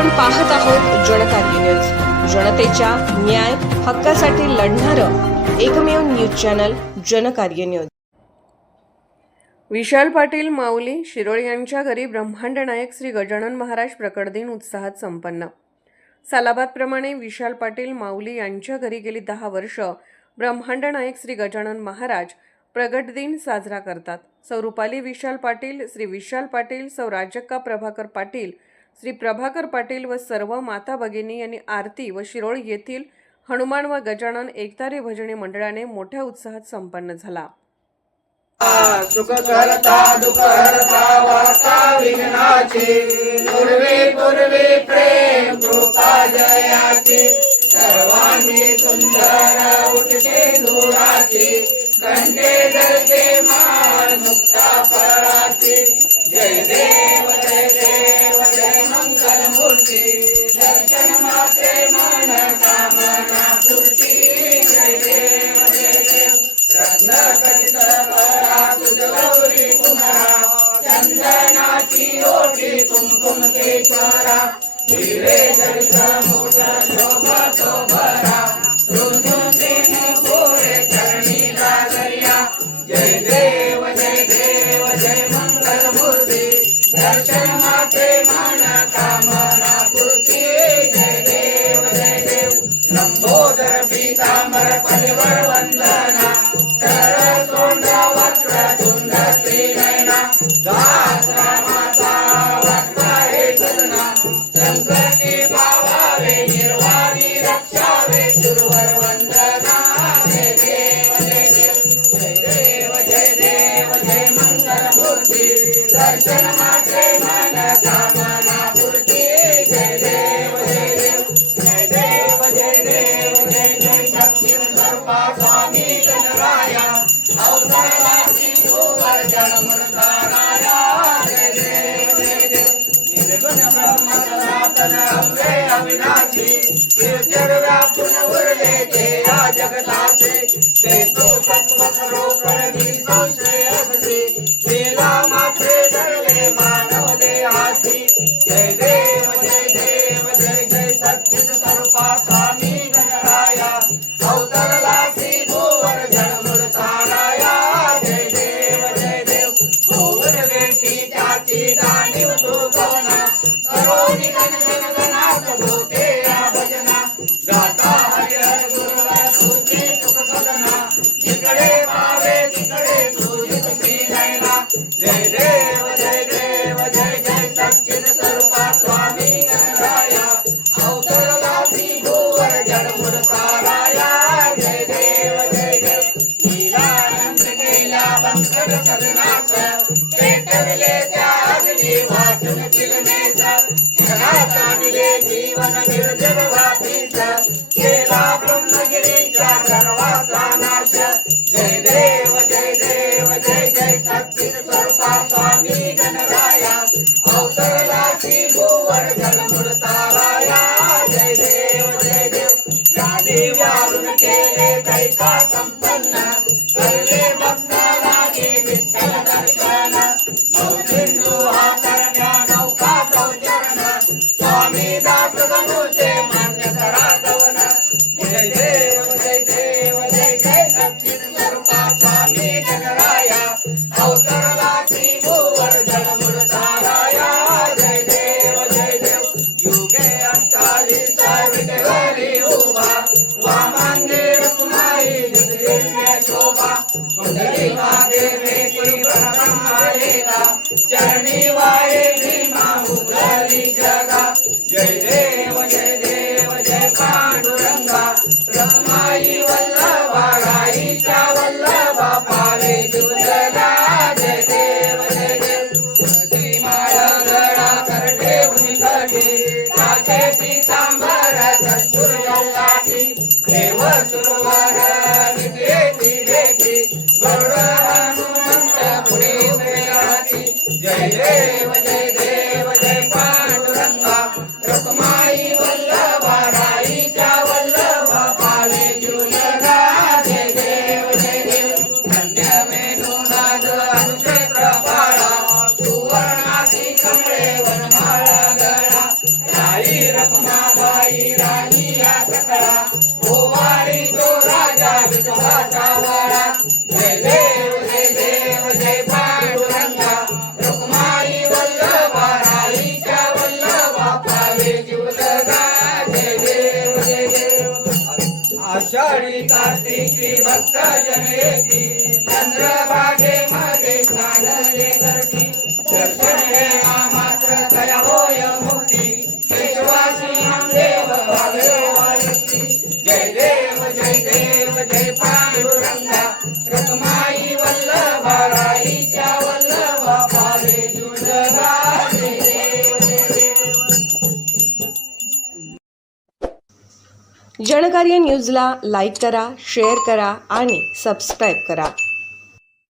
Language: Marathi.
आपण पाहत आहोत जनकार्य न्यूज, जनतेच्या न्याय हक्कासाठी लढणारं एकमेव news channel Janakarya news. Vishal Patil माऊली शिरोळ यांच्या घरी ब्रह्मांड नायक श्री गजानन महाराज प्रकट दिन उत्साहात संपन्न। सालाबादप्रमाणे विशाल पाटील माऊली यांच्या घरी गेली 10 वर्ष ब्रह्मांड नायक श्री गजानन महाराज प्रगट दिन साजरा करतात। सौ रुपाली विशाल पाटील, श्री विशाल पाटील, सौ राजक्का प्रभाकर पाटील, श्री प्रभाकर पाटील व सर्व माता भगिनी यांनी आरती व शिरोळ येथील हनुमान व गजानन एकतारी भजनी मंडळाने मोठ्या उत्साहात संपन्न झाला। सुख करता दुख हरता वार्ता विघ्नाची, पूर्वी प्रेम कृपा जयाची, सर्वांगी सुंदर उठते दुराची, कंठे धरते माळ मुक्ता फळाची। जय देव जय देव जय मंगल मूर्ती, दर्शन मात्रे मन कामना पूर्ती। जय देव जय देव रत्न कथित फळा तुझ गौरी कुमारा, चंदनाची ओटी कुमकुम केशरा, हिरे जडित मुठ शोभा तो भरा, रुंदुंदी मुखोरे चरणी लागरिया। जय देव जय देव जय मंगल मूर्ती, दर्शन माते मन कामना पूर्ती। जय देव जय देव लंबोदर पीतांबर परिवर वंदना, सरळ सोंडा वक्र तुंड त्रिनयना, दासरा माता वाटता हे सदना, संकटी पावावे निर्वाणी रक्षावे सुरवर वंदना। जय देव जय देव जय देव जय देव जय मंगल मूर्ती, दर्शन मात्रे मन कामना पूर्ती। जय देव जय देव जय देव जय देव जय जय दक्षिण स्वरूपा स्वामी गणराया, अवतरलासी भूवर जन्मदाराया। जय देव जय देव निर्गुण ब्रह्म सनातन अव्यय अविनाशी, निर्जर व्यापून उरले ते या जगताचे, ते तो तत्व सर्वकरणी संशय असती, तिला मात्रे धरले मानव देहासी। जय देव जय देव जय जय सच्चिद स्वरूपा स्वामी गणराया, अवतरलासी भूवर जन्मूळ ताराया। जय देव जय देव भूवर वेशी त्याची जाणीव तू गवना, करोनी गणगण गणात होते या भजना, गाता हरिहर गुरुवर तुझे सुख सदना, जिकडे पावे तिकडे तुझी श्री नयना। जय देव जय देव जय जय सच्चिद स्वरूपा स्वामी गणराया, अवतरलासी भूवर जन्मूळ ताराया। जय देव जय देव लीलानंद केल्या बंकट सदनास, पेटविले त्या अग्नी वाचन चिलमेस, क्षणात आणले जीवन निर्जल वाटीस, केला ब्रह्मगिरीच्या गर्वाचा नाश। जय देव जय देव जय जय सच्चिद स्वरूपा स्वामी गणराया, अवतरलासी भूवर जन्मूळ ताराया। जय देव जय देव गादी व्यारून केले कैका संपन्न, करले भक्तालागे विठ्ठल दर्शन, सिंधू हा करण्या नौका चरण, स्वामी दास गणूचे मान्य करा गवन। जय देव जय देव जय जय सच्चिद स्वरूपा स्वामी गणराया, अवतरलासी भूवर जन्मूळ ताराया। जय देव जय देव युगे 48 विटेवरी उभा, वामांगी रुक्माई दिव्य शोभा, कुंडली मागे वेटी ब्रह्मालेला, चरणी वाहे भीमा उगली जगा। जय देव जय देव जय पांडुरंगा, रमाई वल्लभा राईच्या वल्लभा पावे जुलगा। जय देव जय देव तुळशी माळ गळा करटे उनिकटी, काचे पीतांबर कस्तूर जल्लाटी, देव सुरवर विद्येची भेटी, गरुड हनुमंत पुढे उभे राहती। जय देव जय देव जय पांडुरंगा, रखमाई वल्लभा राईच्या वल्लभा पावे जुलगा। जय देव जय देव धन्य मेनुनाद अनुक्षेत्र बाळा, सुवर्णाची कमळे वनमाळा गळा, राई भक्त जनयेती चंद्रभागेमध्ये स्नानले करती दर्शन घेणा मात्र तया होय मुक्ती केशवासी नामदेव भागवायती जय देव जय पांडुरंगा रखमाई वल्लभा राईच्या वल्लभा पावे जुळगा जनकार्य न्यूजला लाईक करा, शेअर करा आणि सबस्क्राईब करा.